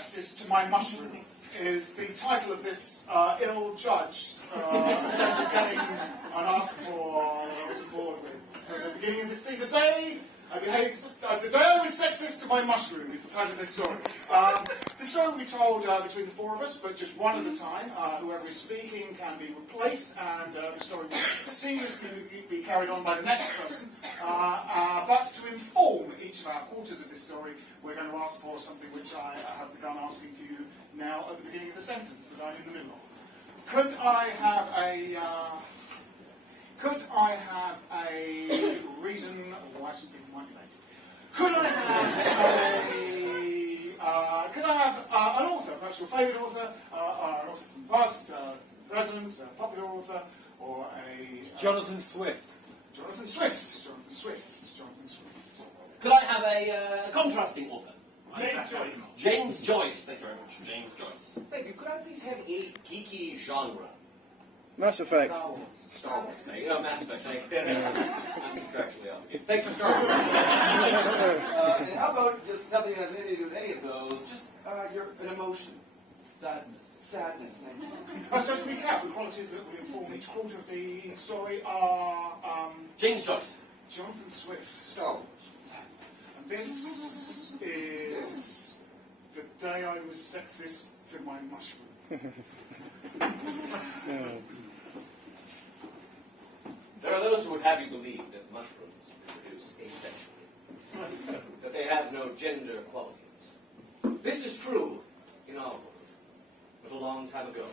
sexist to my mushroom is the title of this ill-judged attempt at getting an ask for what I was aboard with. At the beginning of the scene, the day I was sexist to my mushroom is the title of this story. The story will be told between the four of us, but just one at a time. Whoever is speaking can be replaced, and the story will seamlessly be carried on by the next person. But to inform each of our quarters of this story, we're going to ask for something which I have begun asking for you now at the beginning of the sentence that I'm in the middle of. Could I have a reason why some people might be late? Could I have an author, perhaps your favourite author, an author from past, present, a popular author, or a... Jonathan Swift. Jonathan Swift. Could I have a contrasting author? James Joyce. James Joyce, thank you very much. James Joyce. Thank you. Could I please have a geeky genre? Mass Effect. Star Wars. Thank you. Oh, Mass Effect. Thank you. I'm contractually obligated. Thank you, Star Wars. And how about just nothing that has anything to do with any of those? Just an emotion. Sadness. Thank you. So to recap, the qualities that will inform each quarter of the story are James Joyce. Jonathan Swift. Star Wars. And this is the day I was sexist to my mushroom. There are those who would have you believe that mushrooms reproduce asexually, that they have no gender qualities. This is true in our world, but a long time ago,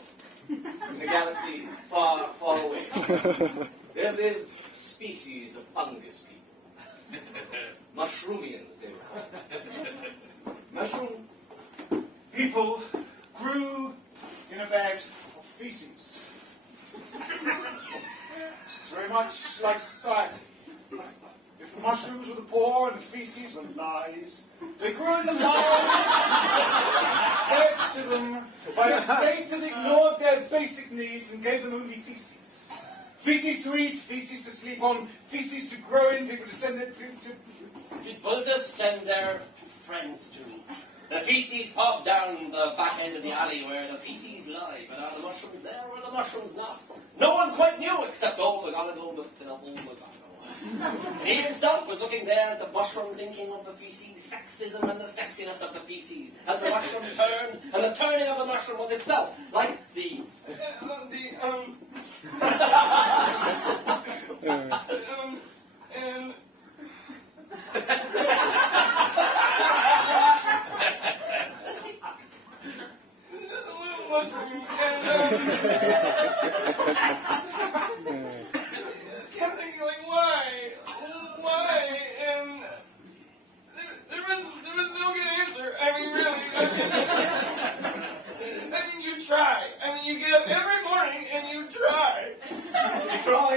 in a galaxy far, far away, there lived species of fungus people. Mushroomians, they were called. Mushroom People grew in a bed of feces. It's very much like society. If the mushrooms were the poor and the feces were lies, they grew in the lies, fed to them by a state that ignored their basic needs and gave them only feces. Feces to eat, feces to sleep on, feces to grow in, people to send their... People to send their friends to. The feces pop down the back end of the alley where the feces lie, but are the mushrooms there or are the mushrooms not? No one quite knew except old McGonagall with old McGonagall. He himself was looking there at the mushroom, thinking of the feces, sexism and the sexiness of the feces, as the mushroom turned, and the turning of the mushroom was itself, like the... kept thinking, like, why? And there was no good answer. I mean, really. I mean, you try. I mean, you get up every morning and you try.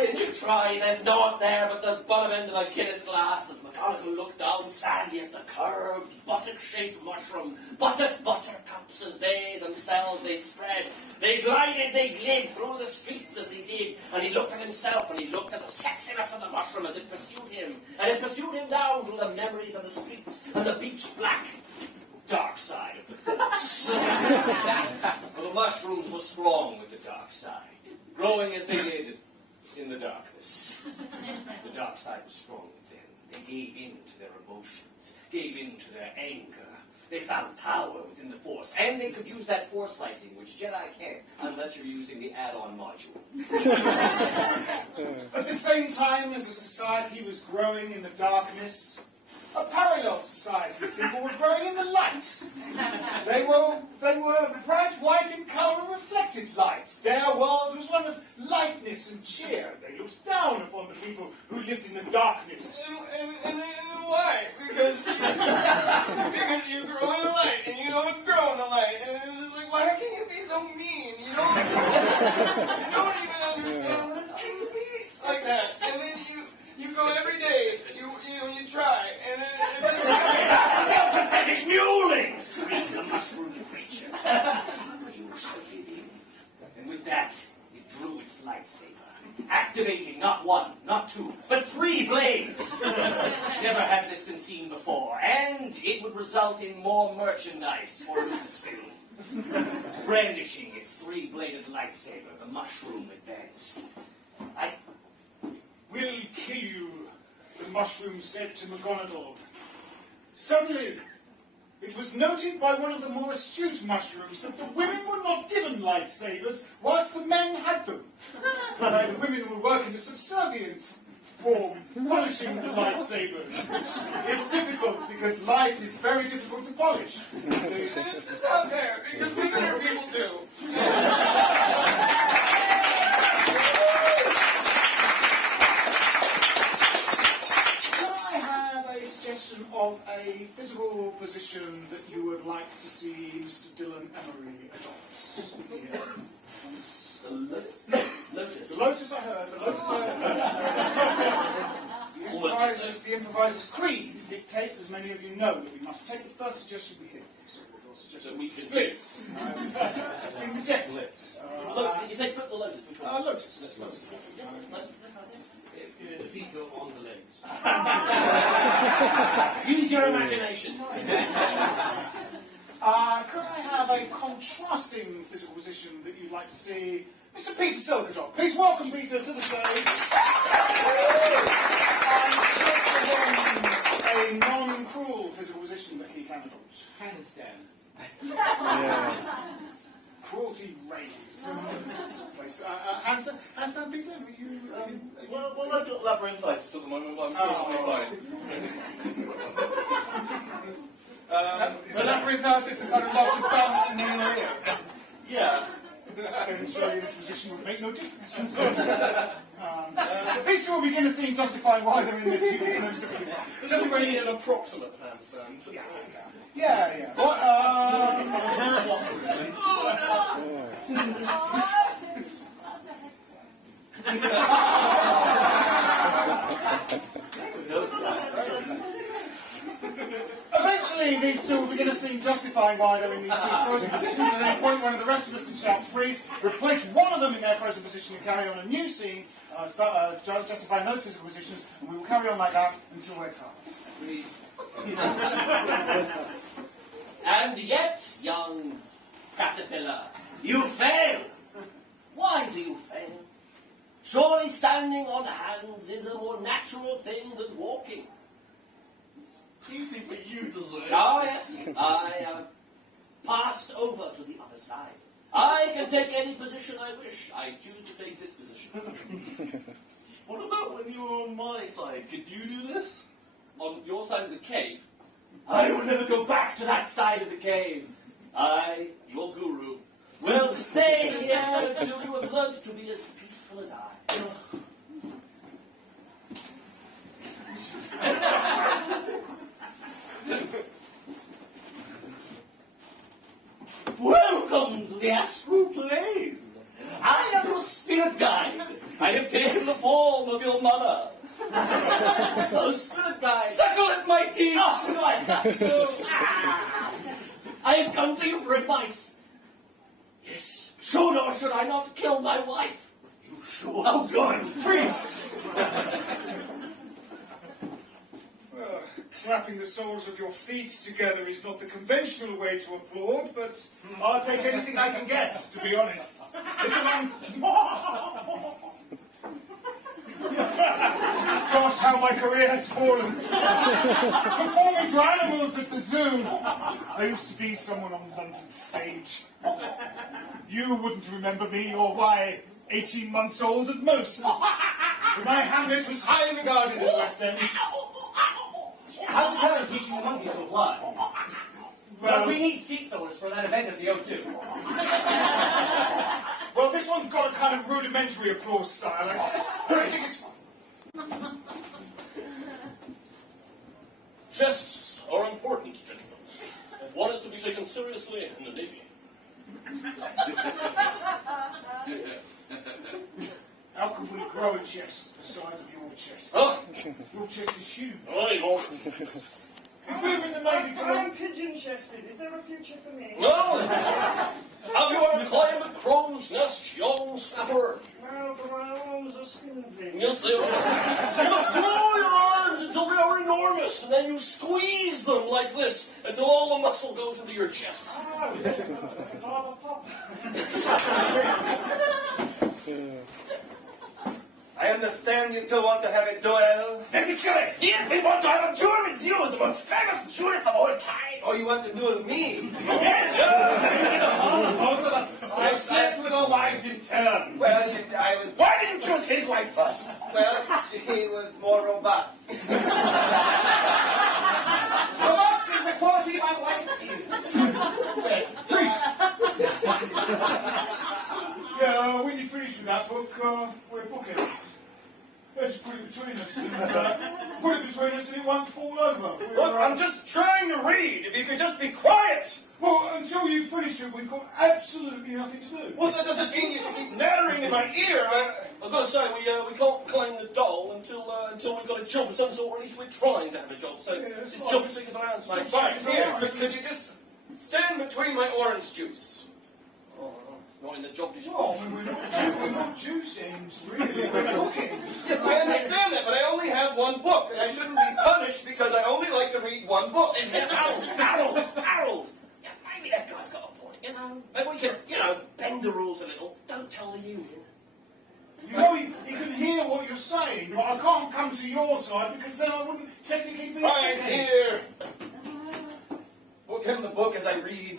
You try, there's no one there but the bottom end of a Guinness glass as McGonagall looked down sadly at the curved, buttock-shaped mushroom. Buttercups as they themselves, they spread. They glided, they glid through the streets as he did, and he looked at himself, and he looked at the sexiness of the mushroom as it pursued him. And it pursued him down through the memories of the streets and the beach black dark side of the force. For the mushrooms were strong with the dark side, growing as they did in the darkness. The dark side was strong with them. They gave in to their emotions, gave in to their anger. They found power within the Force, and they could use that Force lightning, which Jedi can't, unless you're using the add-on module. At the same time as the society was growing in the darkness, a parallel society of people were growing in the light. They were bright white in colour and reflected light. Their world was one of lightness and cheer. They looked down upon the people who lived in the darkness. And why? Because you grow in the light, and you don't grow in the light. And it's like, why can you be so mean? You don't even understand what it's like to be like that. And then you go every day, you try, and They're pathetic mulings! Screamed the mushroom creature. You shall live in. And with that, it drew its lightsaber, activating not one, not two, but 3 blades. Never had this been seen before, and it would result in more merchandise for Lucasfilm. Brandishing its 3-bladed lightsaber, the mushroom advanced. We'll kill you, the mushroom said to McGonagall. Suddenly, it was noted by one of the more astute mushrooms that the women were not given lightsabers whilst the men had them. The women will work in a subservient form, polishing the lightsabers, which is difficult because light is very difficult to polish. This is not fair, because women are people too. Of a physical position that you would like to see Mr. Dylan Emery adopt. Yes. The lotus. The lotus I heard. The lotus I heard first. The improviser's creed dictates, as many of you know, that we must take the first suggestion we hear. So your suggestion splits. Has been rejected. You say splits or lotus? Which one? Lotus. The feet go on the legs. Use your imagination. Could I have a contrasting physical position that you'd like to see? Mr. Peter Silvertop. Please welcome Peter to the stage. And a non-cruel physical position that he can adopt. Handstand. Cruelty reigns in this place. Handstand, Peter? Were you... Well, I've got labyrinthitis at the moment, but I'm sure I'll be fine. The labyrinthitis and kind of loss of balance in the area. Yeah. Then surely this position would make no difference. These two will begin to see justifying why they're in this universe. This is really an approximate handstand. Yeah. What? Eventually, these two will begin to seem justifying why they're in these two frozen positions. At any point, one of the rest of us can shout freeze, replace one of them in their frozen position, and carry on a new scene, justifying those physical positions, and we will carry on like that until we're tired. Freeze. And yet, young caterpillar, you fail. Why do you fail? Surely standing on hands is a more natural thing than walking. Easy for you to say. Oh, yes, I have passed over to the other side. I can take any position I wish. I choose to take this position. What about when you were on my side? Could you do this? On your side of the cave, I will never go back to that side of the cave. I, your guru, will stay here until you have learned to be as peaceful as I. Welcome to the astral plane. I am your spirit guide. I have taken the form of your mother. Oh, spirit guide. Suckle at my teeth! Oh, no, I have to. I have come to you for advice. Yes, should or should I not kill my wife? You should. Oh, good. Freeze! Clapping the soles of your feet together is not the conventional way to applaud, but I'll take anything I can get, to be honest. It's an Gosh, how my career has fallen. Performing to animals at the zoo. I used to be someone on London's stage. You wouldn't remember me, or why, 18 months old at most. But my Hamlet was highly regarded in the West End. How's Italian teaching the monkeys to apply? Well, we need seat fillers for that event at the O2. Well, this one's got a kind of rudimentary applause style. Jests are important, gentlemen. One is to be taken seriously in the Navy. How can we grow a chest the size of your chest? Oh, Your chest is huge. I know. If we were in the Navy for I'm pigeon-chested. Is there a future for me? No! Have you ever climbed a crow's nest, young snapper? like this until all the muscle goes into your chest. I understand you two want to have a duel. That is correct. Yes, we want to have a duel with you, the most famous duelist of all time. Oh, you want to duel me? Yes, Both of us. I slept with our wives in turn. Well, I was... Why didn't you choose his wife first? Well, she was more robust. Robust is the quality my wife is. Yes. Yeah, when you finish with that book, we're bookends. Let's put it between us and it won't fall over. Look, I'm just trying to read. If you could just be quiet. Well, until you finish it, we've got absolutely nothing to do. Well, that doesn't mean you should keep nattering in my ear. I've got to say, we can't claim the doll until we've got a job of some sort, or at least we're trying to have a job. So that's it's fine. job seekers allowance, mate. Fine, here, could you just stand between my orange juice? Oh, it's not in the job Well, description. we're not juice ends, really. We're bookends. Yes, I understand that, but I only have one book, and I shouldn't be punished because I only like to read one book. Harold! Yeah, maybe that guy's got a point, you know. Maybe we can, bend the rules a little. Don't tell the union. You know, he can hear what you're saying, but I can't come to your side because then I wouldn't technically be... Fine, here. Book him the book as I read.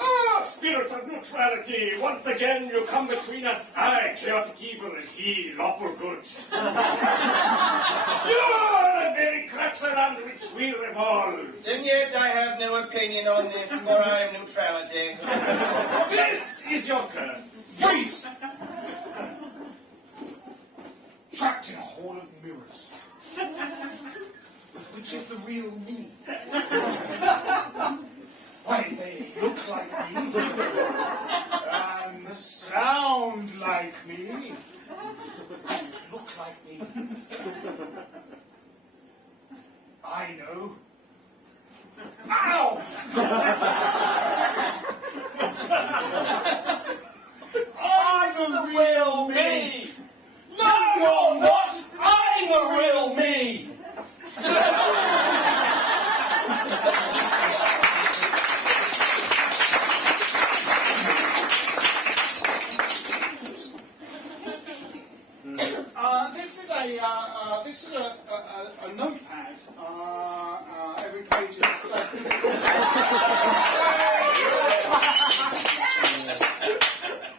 Ah, spirit of neutrality! Once again you come between us. I, chaotic evil, and he, lawful good. You are the very crux around which we revolve. And yet I have no opinion on this, for I am neutrality. This is your curse. Freeze! Trapped in a hall of mirrors. Which is the real me? Why, they look like me, and sound like me, and look like me. I know. Ow! I'm the real me! No, you're not! I'm the real me! This is a notepad. Every page is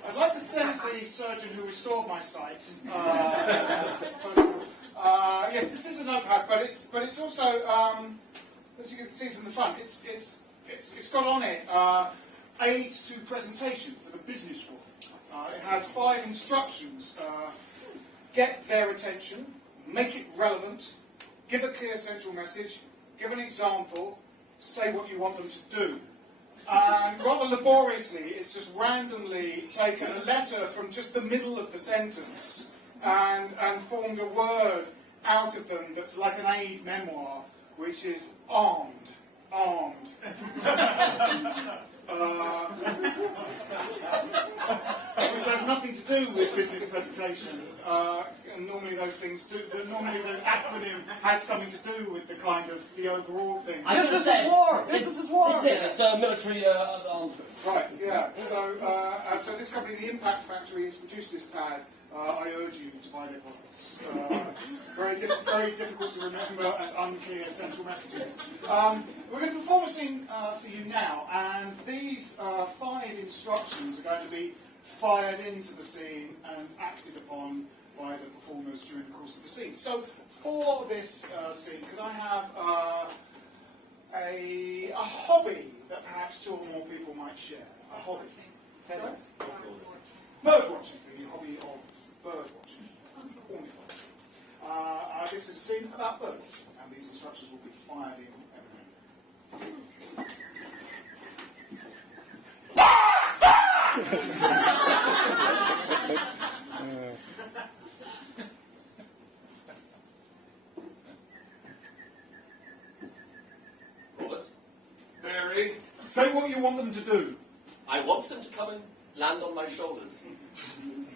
I'd like to thank the surgeon who restored my sight. First of all. Yes, this is a notepad, but it's also as you can see from the front, it's got on it aids to presentation for the business world. It has 5 instructions. Get their attention, make it relevant, give a clear central message, give an example, say what you want them to do. And rather laboriously, it's just randomly taken a letter from just the middle of the sentence and formed a word out of them that's like an aid memoir, which is armed. Which has nothing to do with business presentation, and normally those things do. Normally the acronym has something to do with the kind of the overall thing. Business is war. Business is war. It's a military arms. Right. Yeah. So this company, the Impact Factory, has produced this pad. I urge you to buy their products. Very difficult to remember and unclear central messages. We're going to perform a scene for you now, and these 5 instructions are going to be fired into the scene and acted upon by the performers during the course of the scene. So, for this scene, could I have a hobby that perhaps 2 or more people might share? A hobby. Sorry? Bird watching. The hobby of bird watching. Ornithology. This is a scene about bird watching, and these instructions will be fired in Robert, Barry, Say what you want them to do. I want them to come and land on my shoulders.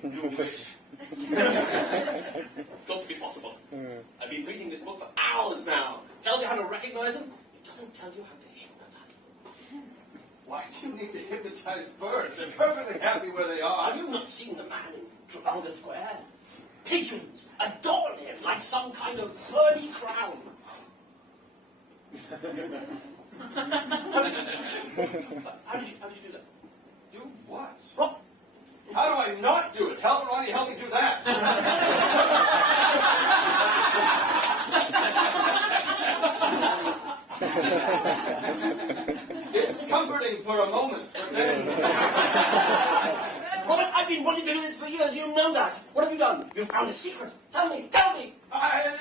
You wish. It's got to be possible. I've been reading this book for hours now. It tells you how to recognize them. It doesn't tell you how to hypnotize them. Why do you need to hypnotize birds? They're perfectly happy where they are. Have you not seen the man in Trafalgar Square? Pigeons adorn him like some kind of pearly crown. How did you do that? Do what? What? How do I not do it? Ronnie, help me do that. It's comforting for a moment, but then... Robert, I've been wanting to do this for years. You know that. What have you done? You found a secret. Tell me. Tell me.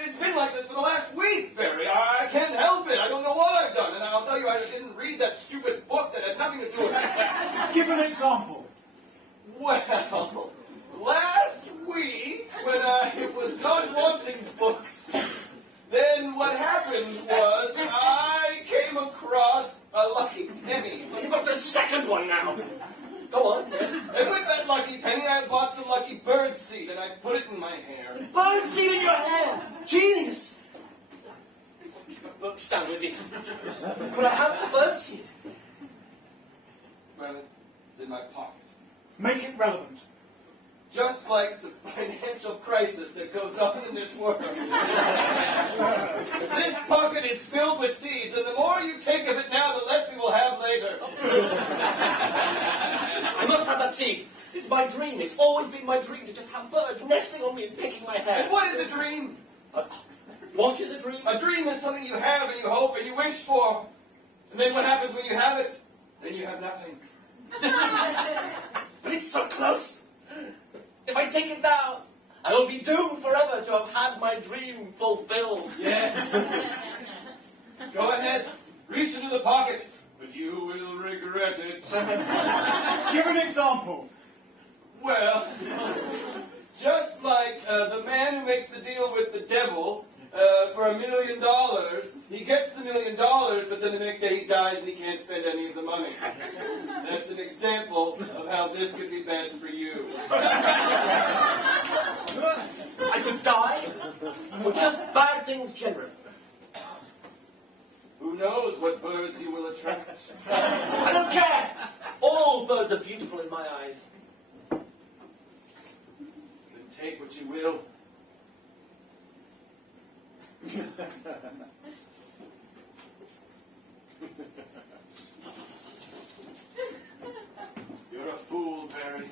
It's been like this for the last week, Barry. I can't help it. I don't know what I've done. And I'll tell you, I didn't read that stupid book that had nothing to do with it. Give an example. Well, last week, when I was not wanting books, then what happened was I came across a lucky penny. You've got the second one now. Go on, yes. And with that lucky penny, I bought some lucky bird seed, and I put it in my hair. Bird seed in your hair. Genius. Look, stand with me. Could I have the bird seed? Well, it's in my pocket. Make it relevant. Just like the financial crisis that goes on in this world. This pocket is filled with seeds, and the more you take of it now, the less we will have later. I must have that seed. It's my dream. It's always been my dream to just have birds nesting on me and picking my hair. And what is a dream? What is a dream? A dream is something you have and you hope and you wish for. And then what happens when you have it? Then you have nothing. But it's so close. If I take it now, I will be doomed forever to have had my dream fulfilled. Yes. Go ahead. Reach into the pocket. But you will regret it. Give an example. Well, just like the man who makes the deal with the devil for $1 million, he gets the $1 million, but then the next day he dies and he can't spend any of the money. That's an example of how this could be bad for you. I could die, or just bad things generally. Who knows what birds you will attract? I don't care. All birds are beautiful in my eyes. Then take what you will. You're a fool, Barry.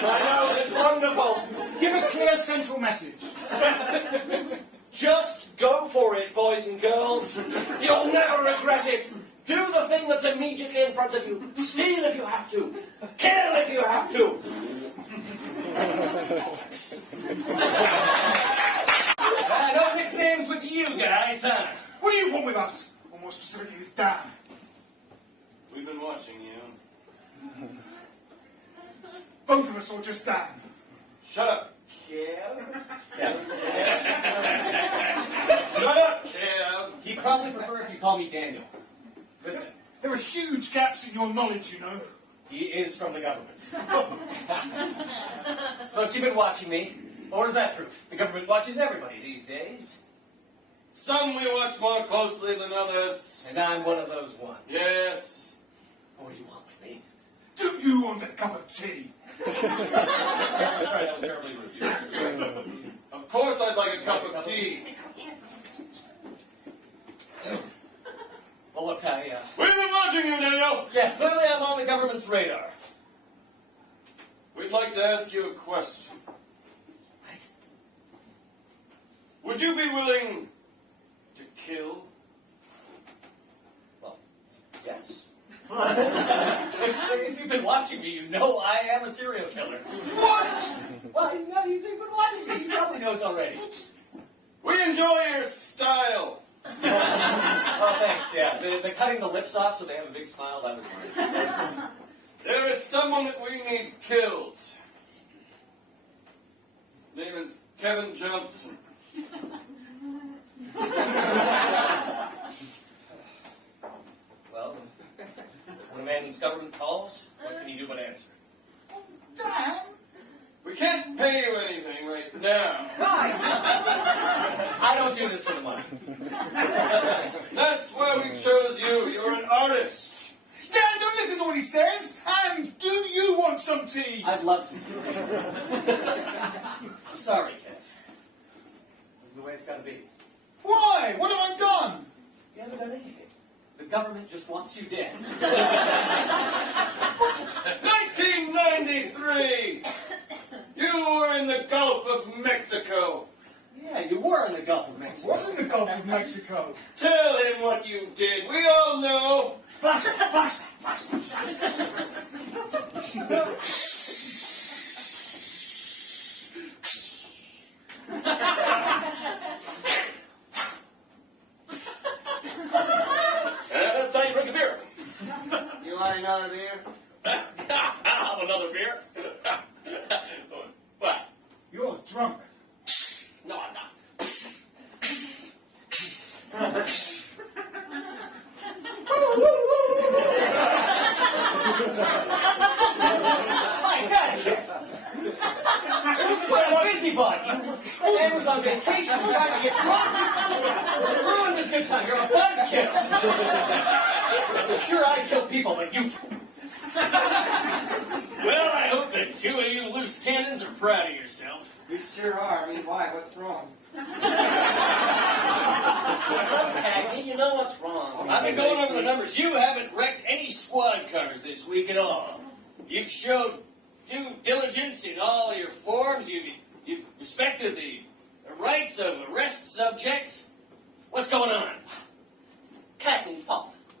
I know, it's wonderful. Give a clear central message. Just go for it, boys and girls. You'll never regret it. Do the thing that's immediately in front of you. Steal if you have to. Kill if you have to. No nicknames with you guys, huh? What do you want with us? Or more specifically with Dan? We've been watching you. Both of us or just Dan? Shut up, Kev. Shut up, Kev. He'd probably prefer if you call me Daniel. Listen, There are huge gaps in your knowledge, you know. he is from the government. Look, you've been watching me. Or is that proof? The government watches everybody these days. Some we watch more closely than others. And I'm one of those ones. Yes. What do you want with me? Do you want a cup of tea? I'm sorry, that was terribly rude. Of course I'd like a cup of tea. Well, look, We've been watching you, Daniel. yes, clearly I'm on the government's radar. We'd like to ask you a question. Would you be willing to kill? Well, yes. if you've been watching me, you know I am a serial killer. What? Well, you've been watching me. You probably knows already. We enjoy your style. Oh, thanks, yeah. The cutting the lips off so they have a big smile, that was great. There is someone that we need killed. His name is Kevin Johnson. Well, when a man Cagney's government calls, what can you do but answer? Dan? We can't pay you anything right now. I don't do this for the money. That's why we chose you. You're an artist. Dan, don't listen to what he says. And do you want some tea? I'd love some tea. I'm sorry, Kev. This is the way it's got to be. Why? What have I done? You haven't done anything. The government just wants you dead. 1993! You were in the Gulf of Mexico. Yeah, you were in the Gulf of Mexico. What's in the Gulf of Mexico? Tell him what you did. We all know. That's how you drink a beer. You want another beer? I'll have another beer. What? You're drunk. No, I'm not. My God, Kev. What a busybody. That man was on vacation trying to get drunk. Ruined this good time. You're a buzzkill. Sure, I kill people, but you... Well, I hope that two of you loose cannons are proud of yourself. We sure are. I mean, why? What's wrong? Cagney, you know what's wrong. I've been going over the numbers. You haven't wrecked any squad cars this week at all. You've showed due diligence in all your forms. You've respected the rights of arrest subjects. What's going on? Cagney's fault.